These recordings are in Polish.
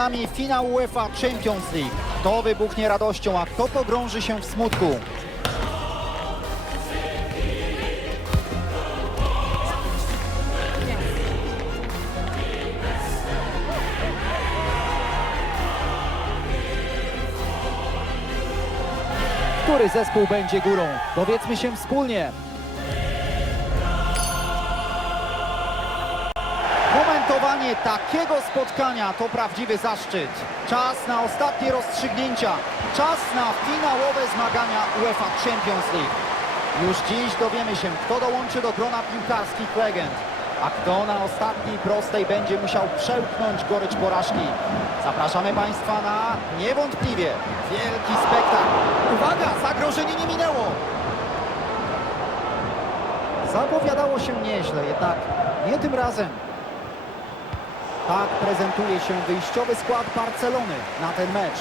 nami finał UEFA Champions League. Kto wybuchnie radością, a kto pogrąży się w smutku? Który zespół będzie górą? Dowiedzmy się wspólnie. Komentowanie takiego spotkania to prawdziwy zaszczyt. Czas na ostatnie rozstrzygnięcia. Czas na finałowe zmagania UEFA Champions League. Już dziś dowiemy się, kto dołączy do grona piłkarskich legend, a kto na ostatniej prostej będzie musiał przełknąć gorycz porażki. Zapraszamy Państwa na niewątpliwie wielki spektakl. Uwaga, zagrożenie nie minęło. Zapowiadało się nieźle, jednak nie tym razem. Tak prezentuje się wyjściowy skład Barcelony na ten mecz.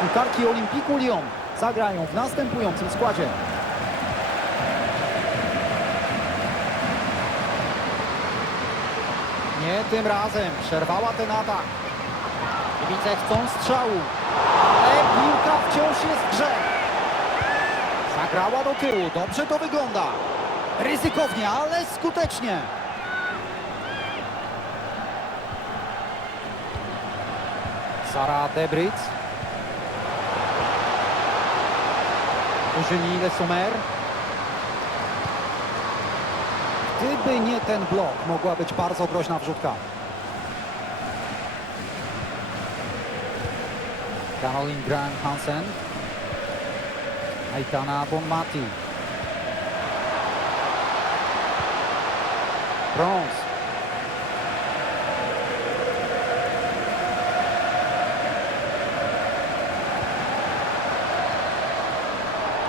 Piłkarki Olimpiku Lyon zagrają w następującym składzie. Nie tym razem. Przerwała ten atak. Kibice chcą strzału, ale piłka wciąż jest w grze. Zagrała do tyłu. Dobrze to wygląda. Ryzykownie, ale skutecznie. Sara Debryc. Eugenie Le Sommer. Gdyby nie ten blok, mogła być bardzo groźna wrzutka. Caroline Graham Hansen. Aitana Bonmati. Brąz.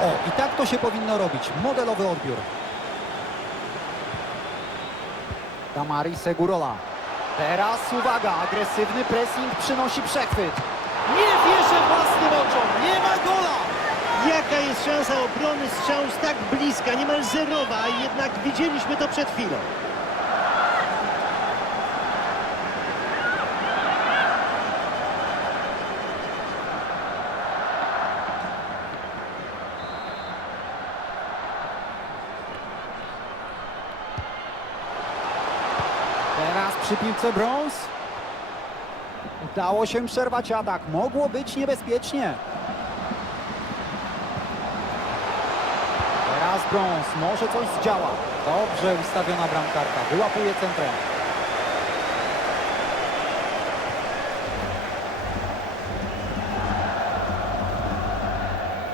O, i tak to się powinno robić. Modelowy odbiór. Damari Segurola. Teraz uwaga, agresywny pressing przynosi przechwyt. Nie wierzę własnym oczom, nie ma gola! Jaka jest szansa obrony strzału z tak bliska, niemal zerowa, a jednak widzieliśmy to przed chwilą. Teraz przy piłce brąz. Udało się przerwać atak. Mogło być niebezpiecznie. Teraz brąz. Może coś zdziała. Dobrze ustawiona bramkarka. Wyłapuje centrem.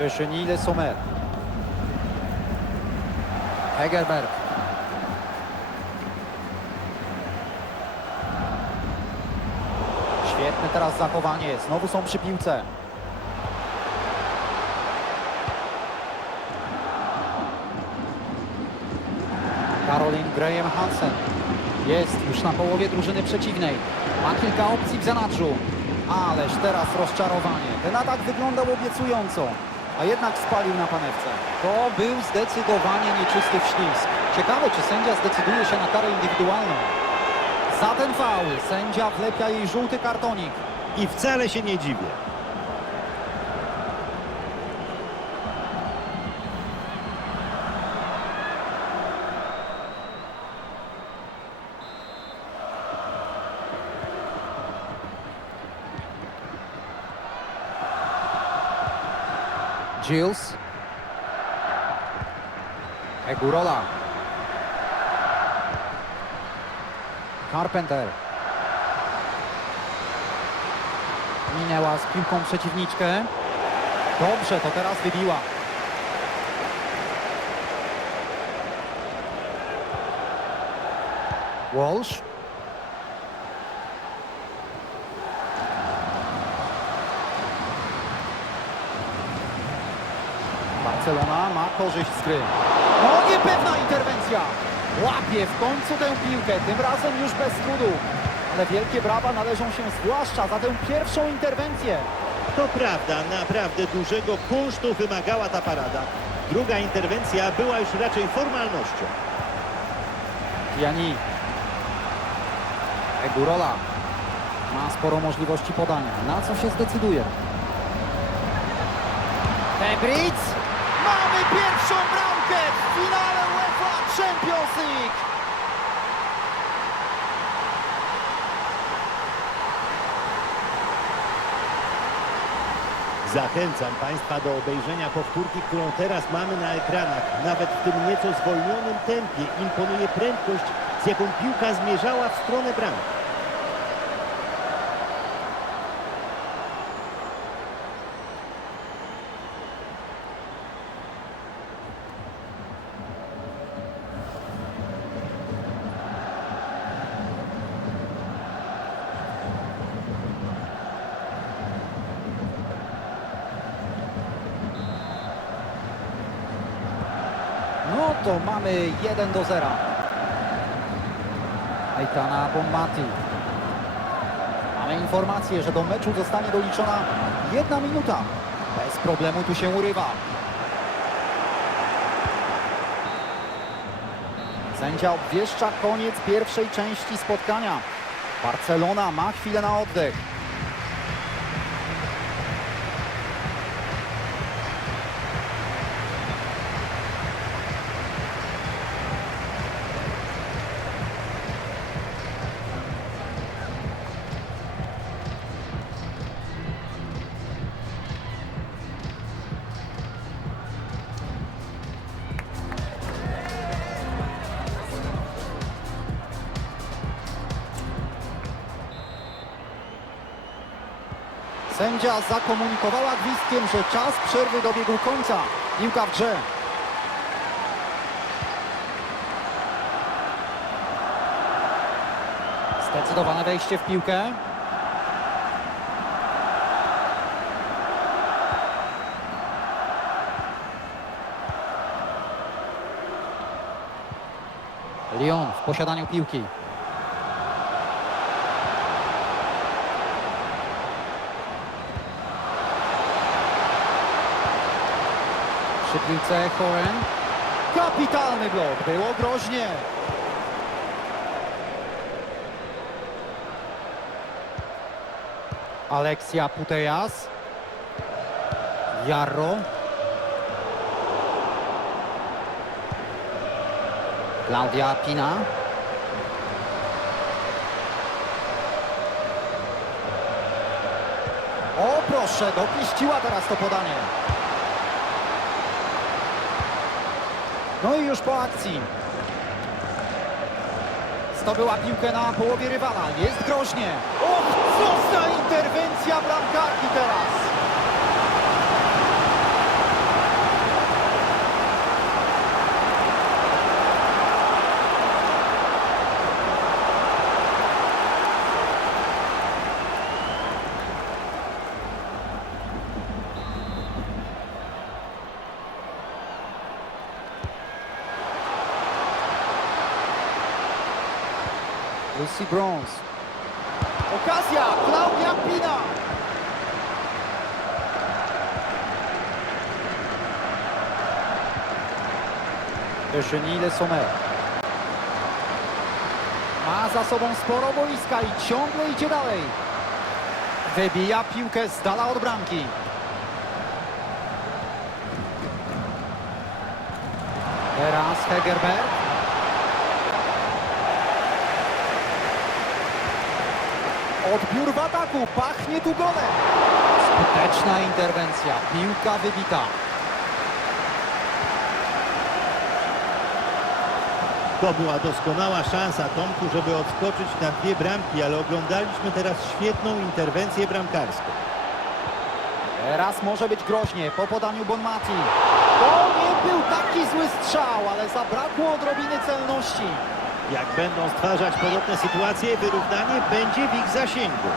Eugenie Le Sommer. Hegerberg. Teraz zachowanie. Znowu są przy piłce. Caroline Graham Hansen. Jest już na połowie drużyny przeciwnej. Ma kilka opcji w zanadrzu. Ależ teraz rozczarowanie. Ten atak wyglądał obiecująco, a jednak spalił na panewce. To był zdecydowanie nieczysty wślizg. Ciekawe, czy sędzia zdecyduje się na karę indywidualną. Za ten faul sędzia wlepia jej żółty kartonik. I wcale się nie dziwię. Gilles. Egurola. Carpenter. Minęła z piłką przeciwniczkę. Dobrze, to teraz wybiła. Walsh. Barcelona ma korzyść z gry. No niepewna interwencja. Łapie w końcu tę piłkę, tym razem już bez trudu. Ale wielkie brawa należą się zwłaszcza za tę pierwszą interwencję. To prawda, naprawdę dużego kunsztu wymagała ta parada. Druga interwencja była już raczej formalnością. Jani. Egurola. Ma sporo możliwości podania. Na co się zdecyduje? Tebric! Mamy pierwszą bramkę w finale League! Zachęcam Państwa do obejrzenia powtórki, którą teraz mamy na ekranach. Nawet w tym nieco zwolnionym tempie imponuje prędkość, z jaką piłka zmierzała w stronę bramki. No to mamy 1 do 0. Aitana Bommati. Mamy informację, że do meczu zostanie doliczona jedna minuta. Bez problemu tu się urywa. Sędzia obwieszcza koniec pierwszej części spotkania. Barcelona ma chwilę na oddech. Sędzia zakomunikowała gwizdkiem, że czas przerwy dobiegł końca. Piłka w grze. Zdecydowane wejście w piłkę. Lyon w posiadaniu piłki. Piłce Horen. Kapitalny blok, było groźnie. Aleksja Putejas. Jarro. Klaudia Pina. O proszę, dopiściła teraz to podanie. No i już po akcji. Zdobyła piłkę na połowie rywala. Jest groźnie. Och, co za interwencja bramkarki teraz. Lucy Bronze. Okazja! Klaudia Pina! Eugenie Le Sommer. Ma za sobą sporo boiska i ciągle idzie dalej. Wybija piłkę z dala od bramki. Teraz Hegerberg. Odbiór w ataku, pachnie tu golem. Skuteczna interwencja, piłka wybita. To była doskonała szansa Tomku, żeby odskoczyć na dwie bramki, ale oglądaliśmy teraz świetną interwencję bramkarską. Teraz może być groźnie po podaniu Bonmati. To nie był taki zły strzał, ale zabrakło odrobiny celności. Jak będą stwarzać podobne sytuacje, wyrównanie będzie w ich zasięgu.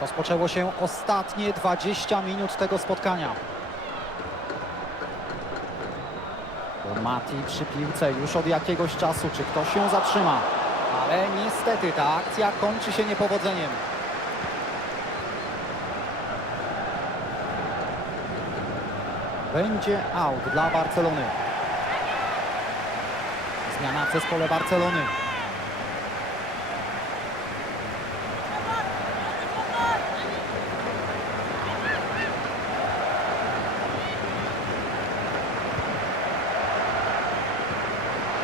Rozpoczęło się ostatnie 20 minut tego spotkania. Mati przy piłce już od jakiegoś czasu. Czy ktoś się zatrzyma? Ale niestety ta akcja kończy się niepowodzeniem. Będzie out dla Barcelony. Zmiana w zespole Barcelony.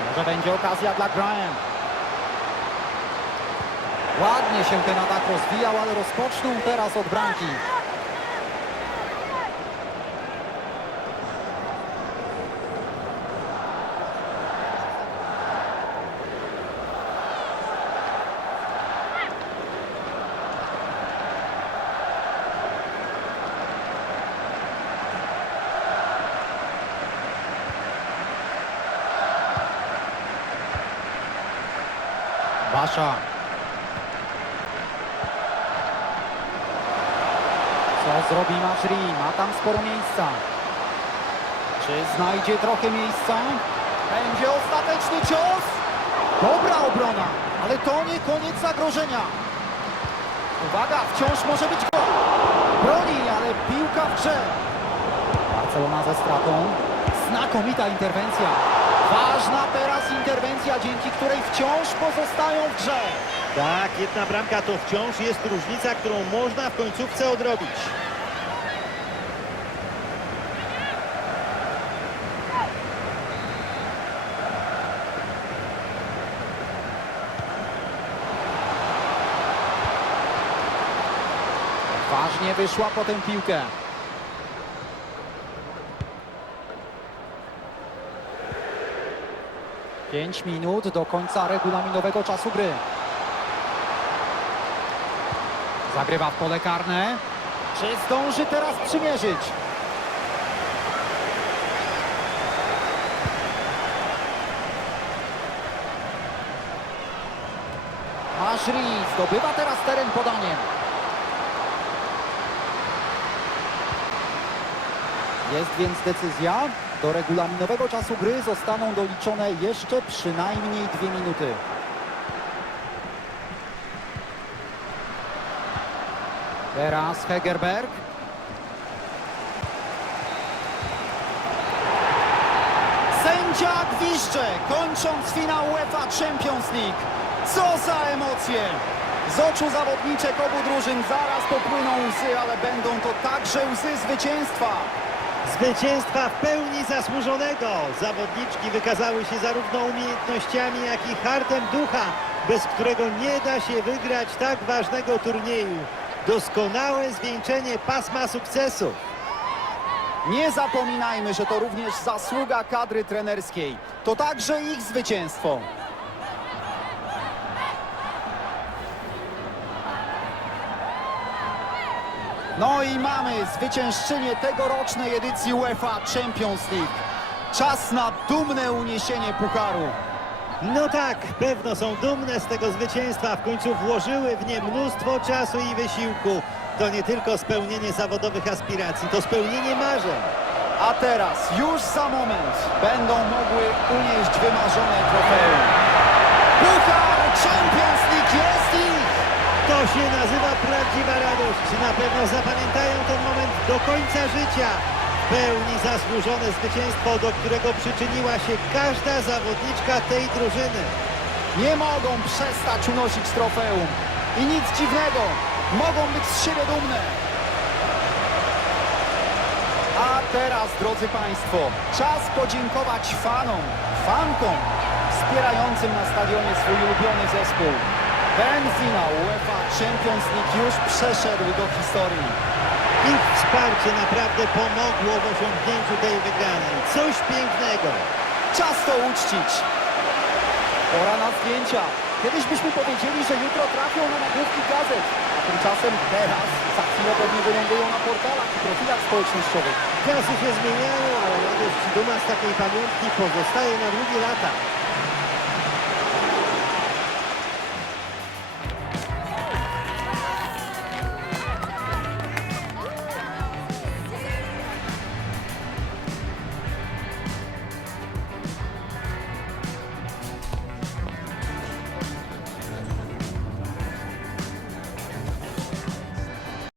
Może będzie okazja dla Graham. Ładnie się ten atak rozwijał, ale rozpoczną teraz od bramki. Basza. Co zrobi Maszri? Ma tam sporo miejsca. Czy znajdzie trochę miejsca? Będzie ostateczny cios. Dobra obrona, ale to nie koniec zagrożenia. Uwaga, wciąż może być gol. Broni, ale piłka w grze. Barcelona ze stratą. Znakomita interwencja. Ważna teraz interwencja, dzięki której wciąż pozostają w grze. Tak, jedna bramka to wciąż jest różnica, którą można w końcówce odrobić. Ważnie wyszła potem piłkę. Pięć minut do końca regulaminowego czasu gry. Zagrywa w pole karne. Czy zdąży teraz przymierzyć? Maszri zdobywa teraz teren podaniem. Jest więc decyzja. Do regulaminowego czasu gry zostaną doliczone jeszcze przynajmniej dwie minuty. Teraz Hegerberg. Sędzia gwizdże, kończąc finał UEFA Champions League. Co za emocje! Z oczu zawodniczek obu drużyn zaraz popłyną łzy, ale będą to także łzy zwycięstwa. Zwycięstwa w pełni zasłużonego. Zawodniczki wykazały się zarówno umiejętnościami, jak i hartem ducha, bez którego nie da się wygrać tak ważnego turnieju. Doskonałe zwieńczenie pasma sukcesu. Nie zapominajmy, że to również zasługa kadry trenerskiej. To także ich zwycięstwo. No i mamy zwyciężczynię tegorocznej edycji UEFA Champions League. Czas na dumne uniesienie pucharu. No tak, pewno są dumne z tego zwycięstwa. W końcu włożyły w nie mnóstwo czasu i wysiłku. To nie tylko spełnienie zawodowych aspiracji, to spełnienie marzeń. A teraz, już za moment, będą mogły unieść wymarzone trofeum. Puchar Champions League jest ich! To się nazywa prawdziwa radość. Na pewno zapamiętają ten moment do końca życia. Pełni zasłużone zwycięstwo, do którego przyczyniła się każda zawodniczka tej drużyny. Nie mogą przestać unosić trofeum. I nic dziwnego, mogą być z siebie dumne. A teraz, drodzy Państwo, czas podziękować fanom, fankom wspierającym na stadionie swój ulubiony zespół. Ten finał UEFA Champions League już przeszedł do historii. Ich wsparcie naprawdę pomogło w osiągnięciu tej wygranej. Coś pięknego. Czas to uczcić. Pora na zdjęcia. Kiedyś byśmy powiedzieli, że jutro trafią na nagłówki gazet, a tymczasem teraz za chwilę pewnie wylądują na portalach i profilach społecznościowych. Czasy się zmieniają, ale radość duma z takiej pamiątki pozostaje na długie lata.